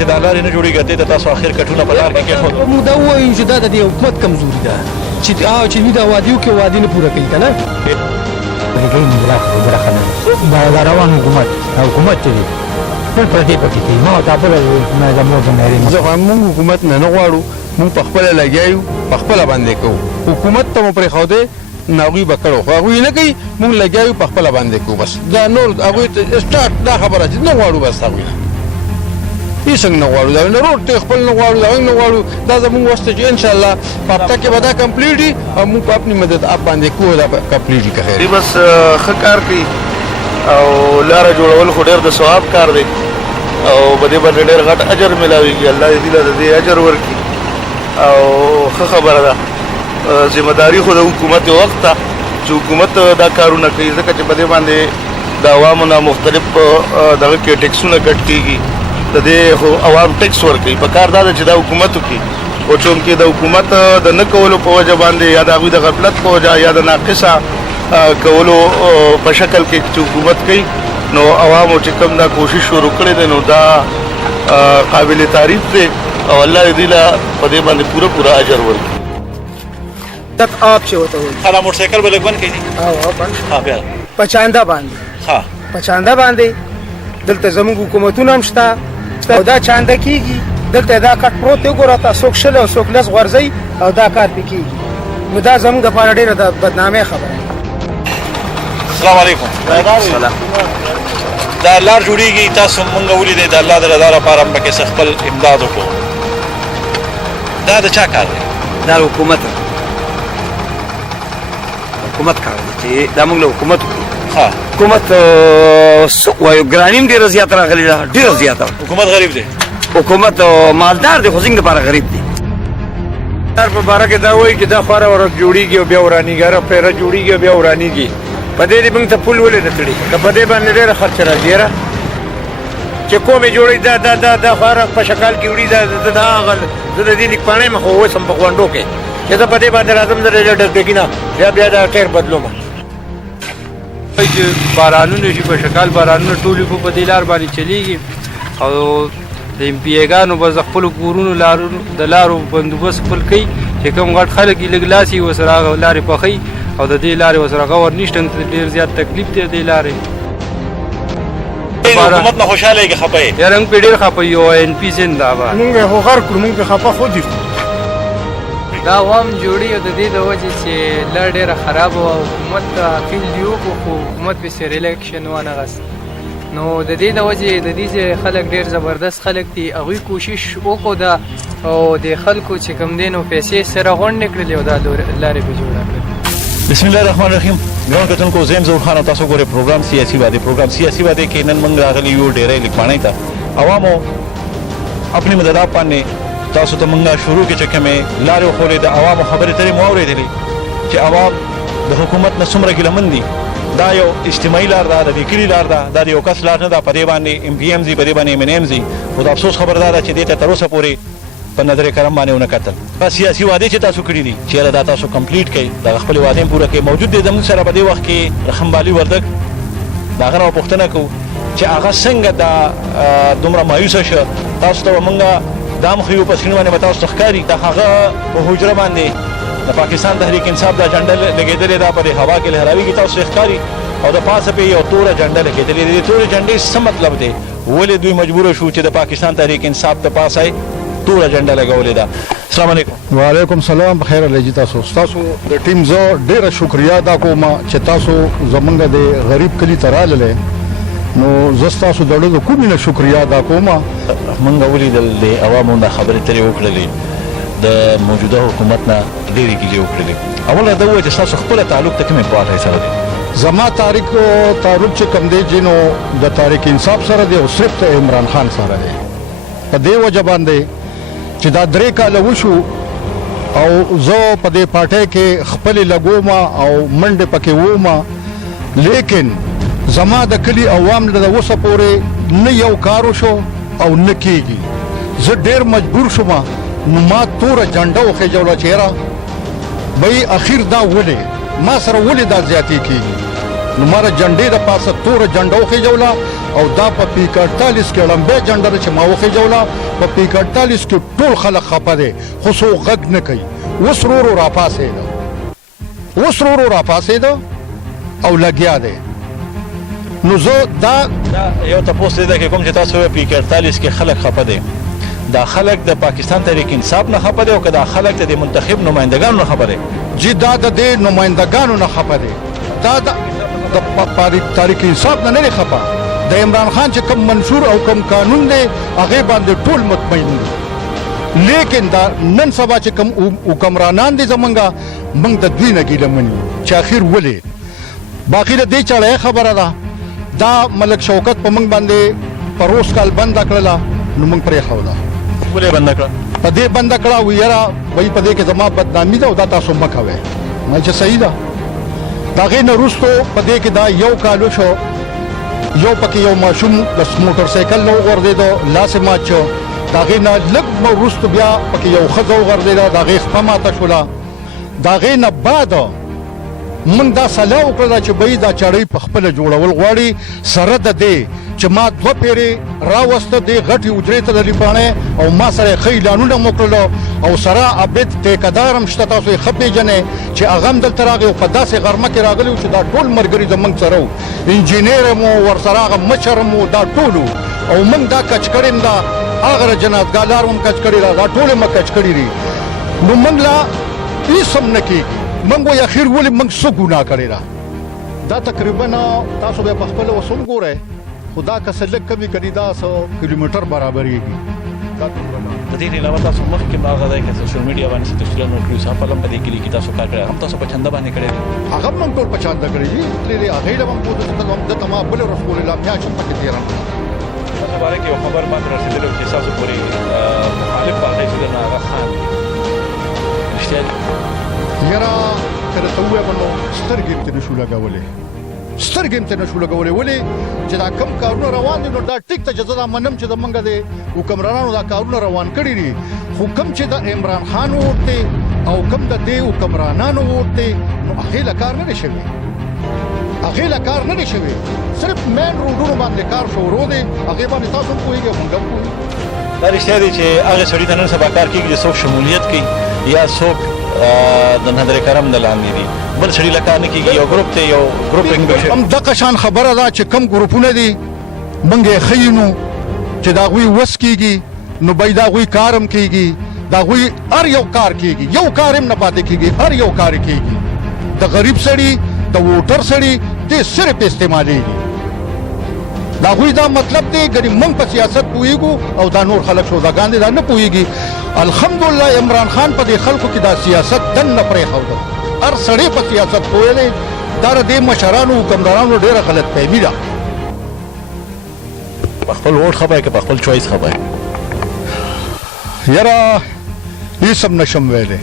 چې دا لارې نه جوړېږي دې ته تاسو اخر کټونه په لار کې کېښودل. موږ دا ووایو چې دا د دې حکومت کمزوري ده چې دوی دا وعدې وکړي وعدې نه پوره کوي که نه. دا روان حکومت چې دی ټول پردي پکې دي. ما ورته بله زموږ زه خو موږ حکومت نه غواړو، موږ په خپله لګیا یو، په خپله باندې کوو. حکومت ته مو پرېښودی نو هغوی به کړو، خو هغوی نه کوي، موږ لګیا یو په خپله باندې کوو. بس دا نور هغوی ته سټارټ دا خبره چې نه غواړو، بس هغوی هېڅ نه غواړو، دا روډ ته خپل نه غواړو، دا نه غواړو. دا زموږ وس ته چې انشاءالله په هفته کې به دا کمپلیټ وي او موږ په اپنی مدد اپ باندې کوو دا کمپلیټ وي که خیر. بس ښه کار کوي او لاره جوړول خو ډېر د ثواب کار دی او په دې باندې ډېر غټ اجر ملاویږي. الله دې له دې اجر ورکړي او ښه خبره ده. ذمہ داري خو د حکومت وخت ته چې حکومت دا کارونه کوي، ځکه چې په دې باندې د عوامو نه مختلف دغه کې ټیکسونه کټ کېږي. د دې خو عوام ټیکس ورکوي، په کار دا ده چې دا حکومت وکړي. خو چونکې د حکومت د نه کولو په وجه باندې یا د هغوی د غفلت په وجه یا د ناقصه کولو په شکل کې چې حکومت کوي، نو عوامو چې کوم دا کوشش شروع کړی دی نو دا قابل تعریف دی او الله دې له په دې باندې پوره اجر ورکړي. تک آپ چې وته وي خلا موټرسایکل به لږ بند کړي. ها بیا په چانده باندې په چانده باندې دلته زموږ حکومتونه هم شته او دا چانده کېږي. دلته دا کټ پروت دی، ګوره ته څوک شل او څوک لس غورځوي او دا کار پې کېږي. نو دا زموږ دپاره ډېره د بدنامۍ خبره ده. السلام علیکم. دا لار جوړېږي، تاسو مونږ ولیدې د الله د رضا لپاره پکې څه خپل امداد وکړو. دا د چا کار دی؟ دا حکومت کار دی چې دا موږ له حکومت حکومت وایو ګراني هم ډېره زیاته راغلې ده، ډېره زیاته. حکومت غریب دی، حکومت مالدار دی خو زموږ دپاره غریب دی. په باره کې دا وایي چې دا خواره ورځ جوړېږي او بیا ورانېږي، هره پیره جوړېږي او بیا ورانېږي. په دې دې موږ ته پول ولې نه کړي؟ که په دې باندې ډېره خرچه راځي یاره چې کومې جوړوي دا خواره په شکال کې وړي. دا هغه زه د دې لیک پاڼې یم خو اوس هم په غونډو کې چې زه په دې باندې راځم زه ډزبېګي نه بیا دا ټیر بدلوم. چې بارانونه شي په شکال بارانونه ټولې خو په دې لار باندې چلیږي او د ایم پي ایګانو به د خپلو کورونو د لارو بندوبست خپل کوي چې کوم غټ خلک یې لږ لاس یې ورسره هغه لارې پخوي او د دې لارې ورسره غور نشته. ډېر زیات تکلیف دی د دې لارې. حکومت نه خوشحاله یې که خفه یې؟ یاره موږ پرې ډېر خفه یو او این پي زنده‌باد. موږ یې خو غر کړو، موږ پرې خفه خود یو. دا عوام جوړي او د دې د وجې چې لار ډېره خراب وه او حکومت ته اپیل دي وکړو خو حکومت پسې ریلیکشن وانغست. نو د دې د وجې د دې چې خلک ډېر زبردست خلک دي هغوی کوشش وکړو دا او د خلکو چې کوم دی نو پیسې سره غونډې کړلې او دا لارې به جوړه کړې. بسم الله الرحمن الرحیم. ګران کتونکو زه یم ظهور خان او تاسو ګورئ پروګرام سیاسي واده. پروګرام سیاسي واده کې نن موږ راغلي یو ډېری لیکباڼۍ ته عوامو خپلې مددات باندې تاسو ته موږ شروع کې چې کومې لارې وښولې د عوامو خبرې ترې مو واورېدلې چې عوام د حکومت نه څومره ګیلهمن دي. دا یو اجتماعي لار ده، د دې کلي لار ده، دا د یو کس لار نه ده. په دې باندې ایم پي ایم ځي، په دې باندې ایم ان ایم ځي. خو د افسوس خبره دا ده چې دې ته تر اوسه پورې په نظر کرم باندې ونه کتل. بس سیاسي وعدې چې تاسو کړي دي چېرې دا تاسو کمپلیټ کړئ، دغه خپلې وعدې پوره کړئ. موجود دی زموږ سره په دې وخت کې رحم بالي وردګ. د هغه نه پوښتنه کوو چې هغه څنګه دا دومره مایوسه شه. تاسو ته به موږ دا هم ښیو په سکرین باندې به تاسو ته ښکاري د هغه په حجره باندې د پاکستان تحریک انصاف دا جنډه لګېدلې ده، په دې هوا کې لهراویږي تاسو ته ښکاري او د پاسه پې یو توره جنډه لګېدلې ده. د تورې جنډې څه مطلب دی؟ ولې دوی مجبوره شو چې د پاکستان تحریک انصاف د پاسه یې توره جنډه لګولې ده؟ السلام علیکم. وعلیکم السلام. بخیر علیجي. تاسو د ټیم زه ډېره شکریا ادا کوم چې تاسو زمونږ د غریب کلي ته راللی. نو زه ستاسو د ډېرو کومې نه شکریا ادا کوم. موږ ولیدل د عوامو نه خبرې ترې وکړلې، د موجوده حکومت نه ډېرې ګیلې وکړلې. اوله دا ووایه چې ستاسو خپله تعلق د کومې پارټۍ سره دی؟ زما تعلق چې کوم دی جنو د تحریک انصاف سره دی او صرف د عمران خان سره دی. په دې وجه باندې چې دا 3 کاله وشو او زه په دې پارټۍ کې خپلې لګوم او منډې پکې ووم، لیکن زما د کلي عوام له اوسه پورې نه یو کار وشو او نه کېږي. زه ډېر مجبور شوم، نو ما توره جنډه وخېجوله چې یاره بهی اخیر دا ولې ما سره ولې دا زیاتې کېږي. نو ماره جنډې د پاسه توره جنډه وخېجوله او دا په پیک 48 کې لمبه جنډه چې ما وخېجوله په پیک 48 کې ټول خلک خپه دي خو څوک غږ نه کوي اوس ورو راپاسېده او لګیا دی نو زه دا یو تاسو دې کې کوم چې تاسو په 48 کې خلک خپه دي دا خلک د پاکستان تحریک انصاف نه خپه دي او که دا خلک د منتخب نمائندګانو نه خپه دي جی دا د دې نمائندګانو نه خپه دي دا د تحریک انصاف نه نه خپه د عمران خان چې کوم منشور او کوم قانون دی هغه باندې ټول مطمئن دي لیکن دا نن سبا چې کوم حکمرانان دي زمونږه موږ د دوی نه ګیله منو چې اخر ولې باقي د دې چاړه خبره ده دا ملک شوکت په موږ باندې پروس کال بند کړله نو موږ پرې خوله ولې بند کړه په دې بند کړه ویرا وای په دې کې زما بدنامي ده او دا تاسو مکوي ما چې صحیح ده دا غي نه روستو په دې کې دا یو کالو شو یو پکې یو ماشوم د موټر سایکل نو ورده لاس ماچو دا غي نه لګ مو روستو بیا پکې یو خزو ورده دا غي خپماته شولا دا غي نه بعد من دا سلام وکړه چې به دا چړې په خپل جوړول غواړي سره د دې چې ما دوه پیری راوسته دی غټي اجرې ته لپاره او ما سره خیلانونه موکړلو او سره ابد ټیکدارم شته تاسو خپې جنې چې اغم دل تراغه په داسې غرمه کې راغلی چې دا ټول مرګري د منځ سره انجینیر مو ور سره مشر مو دا ټول او من دا کچکړم دا اگر جنازګالار هم کچکړی دا ټول ما کچکړی دي نو من لا هیڅ نه کیږي من وای اخر ولې من څه ګناه کړی دا تقریبا تاسو به په خپل وسوم ګوره خدا کا سلک کمی کړي دا 100 کیلومتر برابرېږي د دې علاوه تاسو مخکې هغه ځای کې سوشل میډیا باندې تشکیل نو کړو صاحب په دې کې کې تاسو کار کړی هم تاسو په چنده باندې کړی هغه من ټول په چنده کړی دي لري هغه له موږ د تمام بل رسول الله بیا چې پکې تیرم تاسو باندې یو خبر باندې رسیدلو چې تاسو پوری مخالف پارټي چې نه هغه خان رښتیا یرا تر ته وې بنو سترګې ته نشو لګولې ولې چې دا کم کارونه روان دي نو دا ټیک ته جزا منم چې د منګه دي حکمرانانو دا کارونه روان کړی دي حکم چې د عمران خان ورته او کم د دې حکمرانانو ورته نو هغه لکار نه شوی صرف مین روډونو باندې کار شروع دي هغه باندې تاسو کویږئ موږ دا رښتیا دي چې هغه سړی د نن سبا کار کوي چې څوک شمولیت کوي یا څوک د نظر کرم د لاندې دي بل سړی لکه نه کیږي یو ګروپ ته یو ګروپینګ به هم دغه شان خبره ده چې کم ګروپونه دي منګه خینو چې دا غوي وس کیږي نو بای دا غوي کارم کیږي دا غوي هر یو کار کیږي یو کارم نه پاتې کیږي هر یو کار کیږي د غریب سړی د ووټر سړی د صرف استعمالېږي دا غوي دا مطلب دی ګری من په سیاست پويګو او دا نور خلک شوزاګان دي دا نه پويږي الحمدلله عمران خان په دې خلکو کې دا سیاست دن نه پرې خو هر سړی په سیاست پوهیږي دا د مشرانو حکمرانانو ډیره غلط فهمي ده په خپل ووټ خبره کې په خپل چويس خبره یاره هیڅ هم نشم ویلې